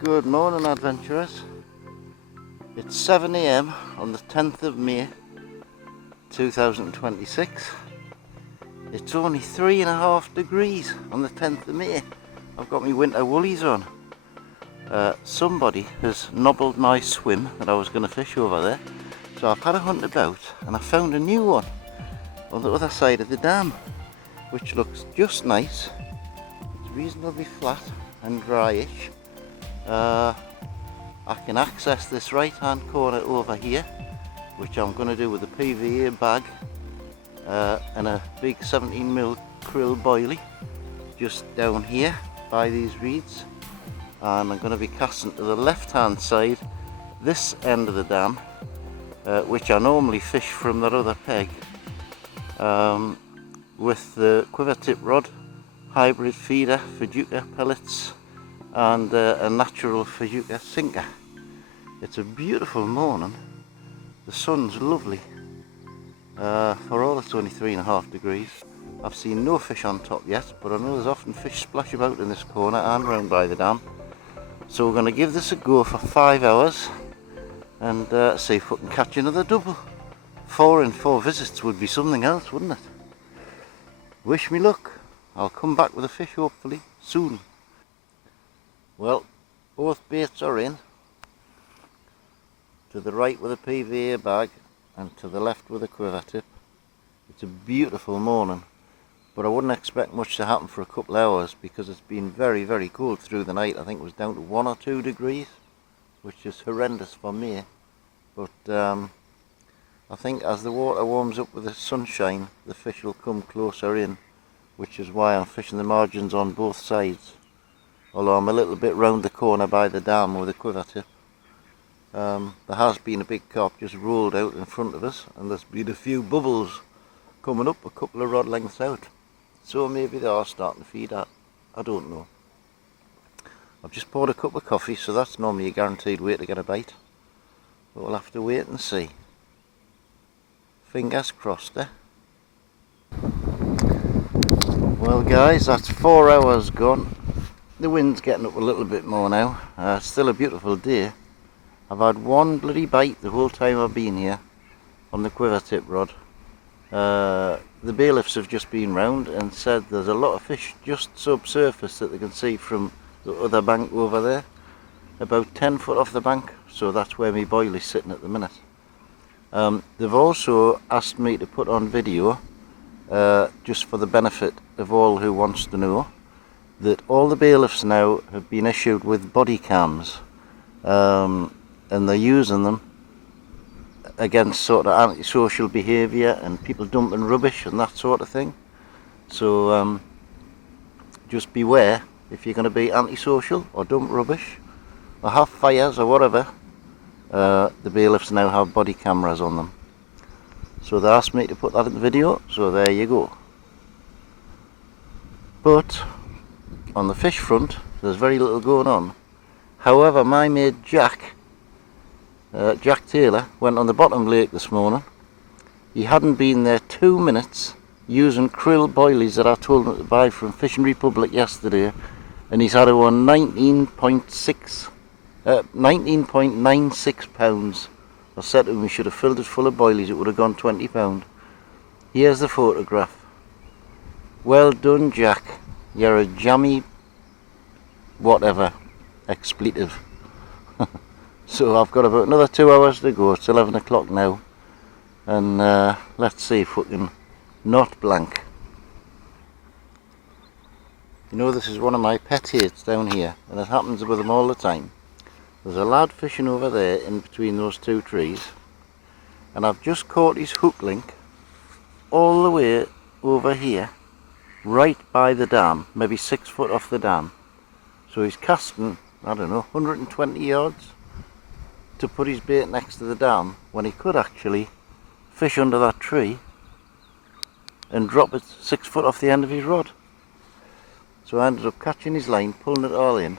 Good morning, adventurers. It's 7 AM on the 10th of May 2026. It's only 3.5 degrees on the 10th of May. I've got my winter woolies on. Somebody has nobbled my swim that I was going to fish over there, so I've had a hunt about and I found a new one on the other side of the dam, which looks just nice. It's reasonably flat and dryish. I can access this right hand corner over here, which I'm going to do with a PVA bag and a big 17mm krill boilie just down here by these reeds, and I'm going to be casting to the left hand side, this end of the dam, which I normally fish from that other peg, with the quiver tip rod, hybrid feeder, Fajuka pellets and a natural Fajuka sinker. It's a beautiful morning, the sun's lovely. For all it's only 3.5 degrees. I've seen no fish on top yet, but I know there's often fish splash about in this corner and round by the dam. So we're going to give this a go for 5 hours and see if we can catch another double. 4 in 4 visits would be something else, wouldn't it? Wish me luck. I'll come back with a fish hopefully soon. Well, both baits are in. To the right with a PVA bag and to the left with a quiver tip. It's a beautiful morning, but I wouldn't expect much to happen for a couple of hours because it's been very, very cold through the night. I think it was down to 1 or 2 degrees, which is horrendous for me. But I think as the water warms up with the sunshine, the fish will come closer in, which is why I'm fishing the margins on both sides. Although I'm a little bit round the corner by the dam with a quiver tip. There has been a big carp just rolled out in front of us, and there's been a few bubbles coming up a couple of rod lengths out. So maybe they are starting to feed at. I don't know. I've just poured a cup of coffee, so that's normally a guaranteed way to get a bite. But we'll have to wait and see. Fingers crossed, eh? Well guys, that's 4 hours gone. The wind's getting up a little bit more now. It's still a beautiful day. I've had one bloody bite the whole time I've been here on the quiver tip rod. The bailiffs have just been round and said there's a lot of fish just subsurface that they can see from the other bank over there, about 10 foot off the bank, so that's where my boilie's sitting at the minute. They've also asked me to put on video, just for the benefit of all who wants to know, that all the bailiffs now have been issued with body cams, and they're using them against sort of antisocial behaviour and people dumping rubbish and that sort of thing. So just beware if you're going to be antisocial or dump rubbish or have fires or whatever. The bailiffs now have body cameras on them. So they asked me to put that in the video, so there you go. But on the fish front, there's very little going on. However, my mate Jack Taylor, went on the bottom lake this morning. He hadn't been there 2 minutes using krill boilies that I told him to buy from Fishing Republic yesterday, and he's had it on 19.96 pounds. I said to him we should have filled it full of boilies, it would have gone £20. Here's the photograph. Well done, Jack. You're a jammy whatever expletive. So I've got about another 2 hours to go. It's 11 o'clock now, and let's see if we can not blank. You know, this is one of my pet hates down here, and it happens with them all the time. There's a lad fishing over there in between those 2 trees, and I've just caught his hook link all the way over here, right by the dam, maybe 6 foot off the dam. So he's casting, I don't know, 120 yards to put his bait next to the dam, when he could actually fish under that tree and drop it 6 foot off the end of his rod. So I ended up catching his line, pulling it all in.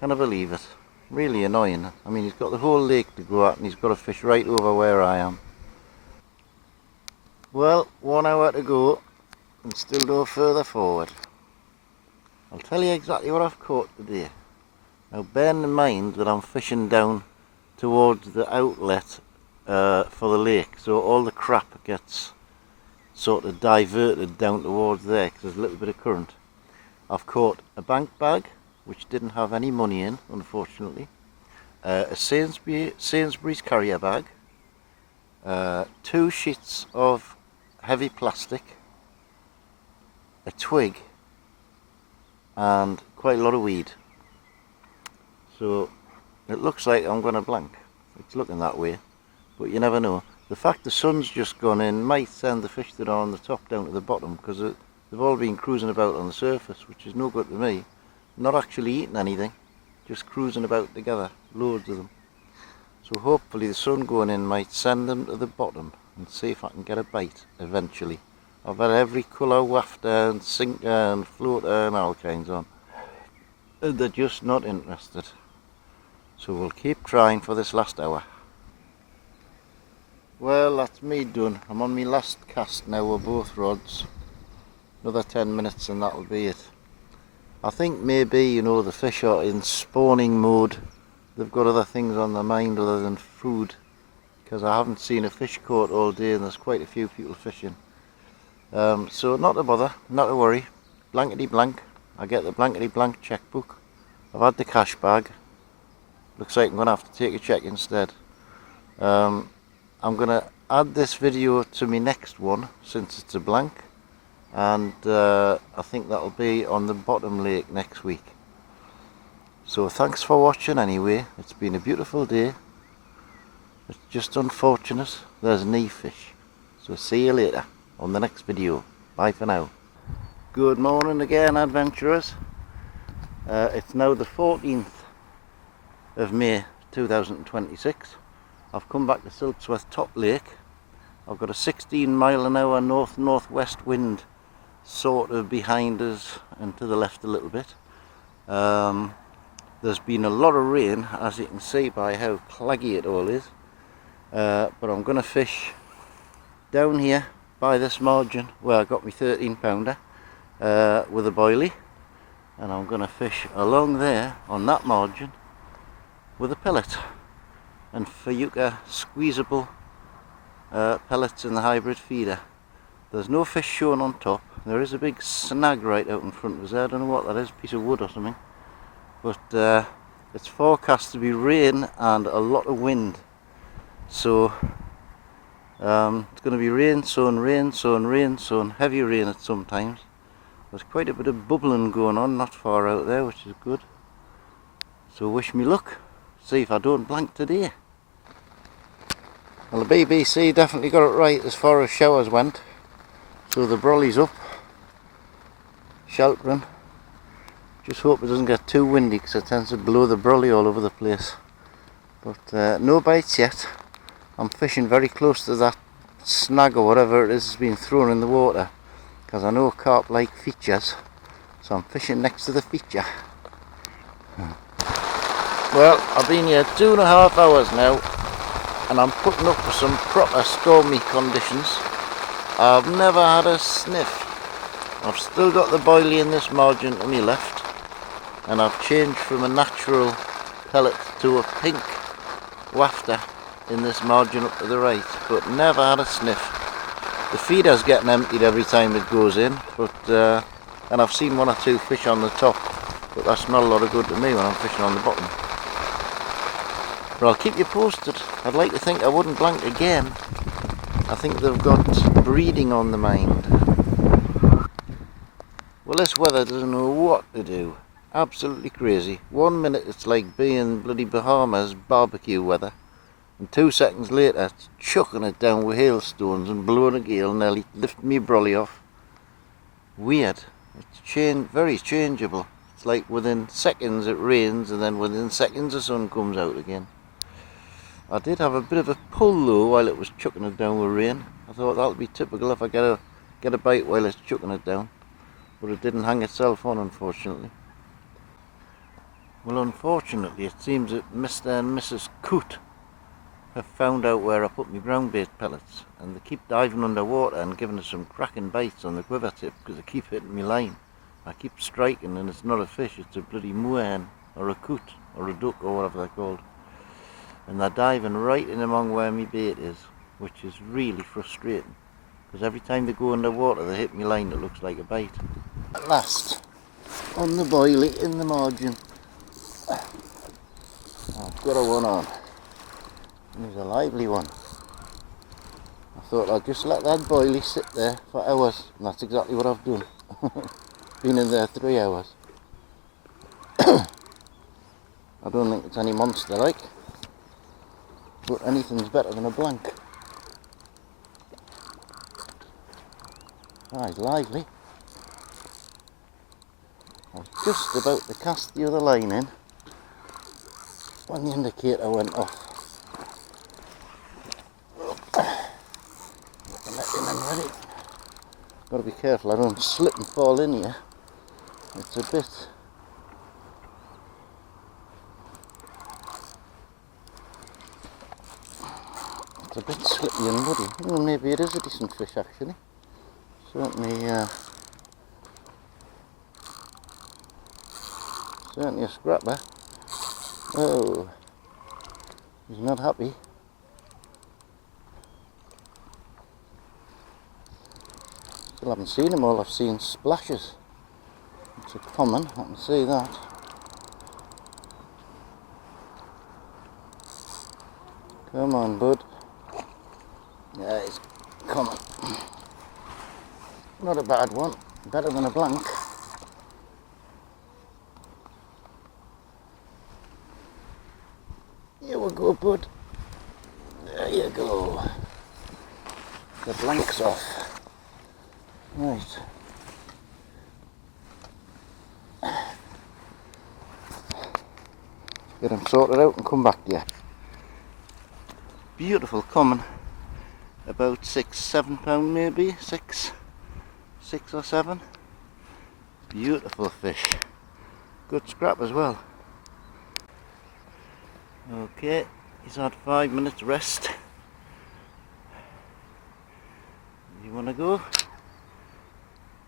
Can I believe it? Really annoying. I mean, he's got the whole lake to go at and he's got to fish right over where I am. Well, 1 hour to go and still no further forward. I'll tell you exactly what I've caught today. Now bearing in mind that I'm fishing down towards the outlet for the lake, so all the crap gets sort of diverted down towards there because there's a little bit of current. I've caught a bank bag which didn't have any money in, unfortunately, a Sainsbury's carrier bag, 2 sheets of heavy plastic, a twig, and quite a lot of weed. So it looks like I'm going to blank. It's looking that way, but you never know. The fact the sun's just gone in might send the fish that are on the top down to the bottom, because they've all been cruising about on the surface, which is no good to me. Not actually eating anything, just cruising about together, loads of them. So hopefully the sun going in might send them to the bottom and see if I can get a bite eventually. I've had every colour wafter and sinker and floater and all kinds on. And they're just not interested. So we'll keep trying for this last hour. Well, that's me done. I'm on my last cast now with both rods. Another 10 minutes and that'll be it. I think maybe, you know, the fish are in spawning mode. They've got other things on their mind other than food, because I haven't seen a fish caught all day and there's quite a few people fishing. So not to bother, not to worry. Blankety blank. I get the blankety blank checkbook. I've had the cash bag. Looks like I'm going to have to take a check instead. I'm going to add this video to my next one since it's a blank, and I think that'll be on the bottom lake next week. So thanks for watching anyway. It's been a beautiful day. It's just unfortunate there's no fish. So see you later on the next video. Bye for now. Good morning again, adventurers. It's now the 14th of May 2026. I've come back to Silksworth Top Lake. I've got a 16-mile-an-hour north-northwest wind sort of behind us and to the left a little bit. There's been a lot of rain, as you can see by how claggy it all is, but I'm going to fish down here by this margin where I got my 13-pounder with a boilie, and I'm going to fish along there on that margin with a pellet and Fayuka squeezable pellets in the hybrid feeder. There's no fish shown on top. There is a big snag right out in front of us there. I don't know what that is, a piece of wood or something. But it's forecast to be rain and a lot of wind. So it's going to be rain, sun, rain, sun, rain, sun, heavy rain at some times. There's quite a bit of bubbling going on not far out there, which is good. So wish me luck. See if I don't blank today. Well, the BBC definitely got it right as far as showers went. So the brolly's up, sheltering. Just hope it doesn't get too windy because it tends to blow the brolly all over the place. But no bites yet. I'm fishing very close to that snag or whatever it is that's been thrown in the water, because I know carp like features, so I'm fishing next to the feature. Well, I've been here 2.5 hours now, and I'm putting up with some proper stormy conditions. I've never had a sniff. I've still got the boilie in this margin to my left, and I've changed from a natural pellet to a pink wafter in this margin up to the right, but never had a sniff. The feeder's getting emptied every time it goes in, but and I've seen 1 or 2 fish on the top, but that's not a lot of good to me when I'm fishing on the bottom. But I'll keep you posted. I'd like to think I wouldn't blank again. I think they've got breeding on the mind. Well, this weather doesn't know what to do. Absolutely crazy. 1 minute it's like being bloody Bahamas barbecue weather, and 2 seconds later it's chucking it down with hailstones and blowing a gale, nearly lifting me brolly off. Weird. It's very changeable. It's like within seconds it rains, and then within seconds the sun comes out again. I did have a bit of a pull though while it was chucking it down with rain. I thought that'll be typical if I get a bite while it's chucking it down, but it didn't hang itself on, unfortunately. Well, unfortunately it seems that Mr. and Mrs. Coot have found out where I put my ground bait pellets, and they keep diving underwater and giving us some cracking bites on the quiver tip because they keep hitting me line. I keep striking and it's not a fish, it's a bloody moorhen. or a coot, or a duck, or whatever they're called. And they're diving right in among where my bait is, which is really frustrating, because every time they go in the water they hit me line that looks like a bite. At last, on the boilie in the margin, I've got a one on. And it's a lively one. I thought I'd just let that boilie sit there for hours, and that's exactly what I've done. Been in there 3 hours. I don't think it's any monster like, but anything's better than a blank. Right, lively. I was just about to cast the other line in when the indicator went off. Got to be careful I don't slip and fall in here. It's a bit slippy and muddy. Well, maybe it is a decent fish actually. Certainly a scrapper. Oh, he's not happy. Still haven't seen him all, I've seen splashes. It's a common, I can see that. Come on, bud. Yeah, he's coming. Not a bad one, better than a blank. Here we go, bud. There you go. The blank's off. Right. Get him sorted out and come back to you. Beautiful common. About 6-7 pound maybe, 6 or 7. Beautiful fish. Good scrap as well. Okay, he's had 5 minutes rest. You want to go?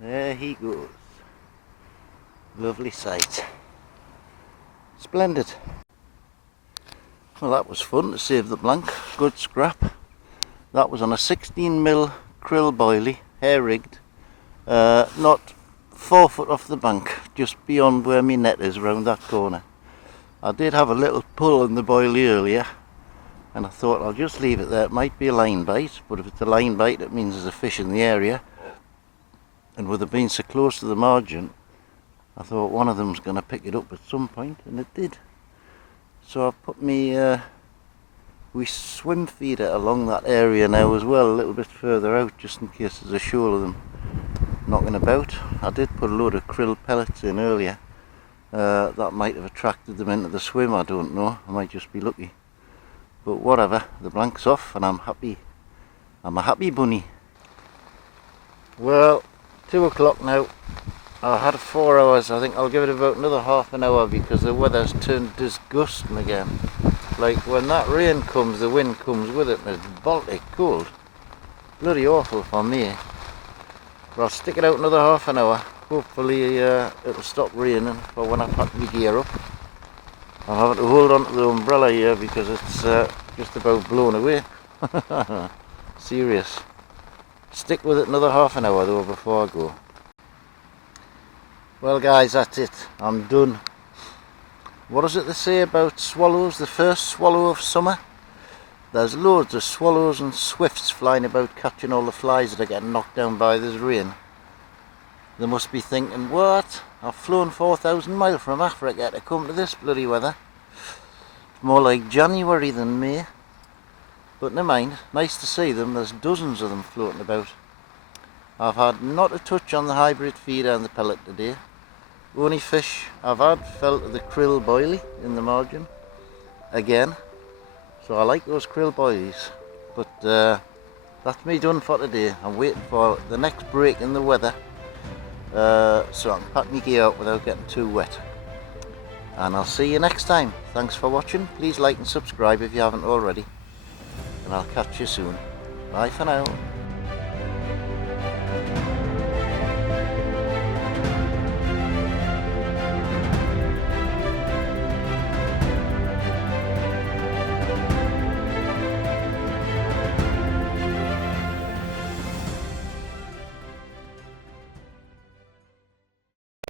There he goes. Lovely sight. Splendid. Well, that was fun to save the blank. Good scrap. That was on a 16mm krill boilie, hair rigged. Not 4 foot off the bank, just beyond where my net is, round that corner. I did have a little pull on the boilie earlier, and I thought I'll just leave it there. It might be a line bite, but if it's a line bite it means there's a fish in the area, and with it being so close to the margin I thought one of them's going to pick it up at some point, and it did. So I've put me we swim feeder along that area now as well, a little bit further out, just in case there's a shoal of them knocking about. I did put a load of krill pellets in earlier. That might have attracted them into the swim, I don't know. I might just be lucky. But whatever, the blank's off and I'm happy. I'm a happy bunny. Well, 2 o'clock now. I had 4 hours. I think I'll give it about another half an hour because the weather's turned disgusting again. Like when that rain comes, the wind comes with it and it's Baltic cold. Bloody awful for me. But I'll stick it out another half an hour. Hopefully it'll stop raining for when I pack my gear up. I'm having to hold on to the umbrella here because it's just about blown away. Serious. Stick with it another half an hour though before I go. Well guys, that's it. I'm done. What does it they say about swallows? The first swallow of summer? There's loads of swallows and swifts flying about catching all the flies that are getting knocked down by this rain. They must be thinking, what? I've flown 4,000 miles from Africa to come to this bloody weather. It's more like January than May. But never mind, nice to see them. There's dozens of them floating about. I've had not a touch on the hybrid feeder and the pellet today. Only fish I've had fell to the krill boilie in the margin again. So I like those krill boilies. But that's me done for today. I'm waiting for the next break in the weather so I can pack my gear out without getting too wet. And I'll see you next time. Thanks for watching. Please like and subscribe if you haven't already. And I'll catch you soon. Bye for now.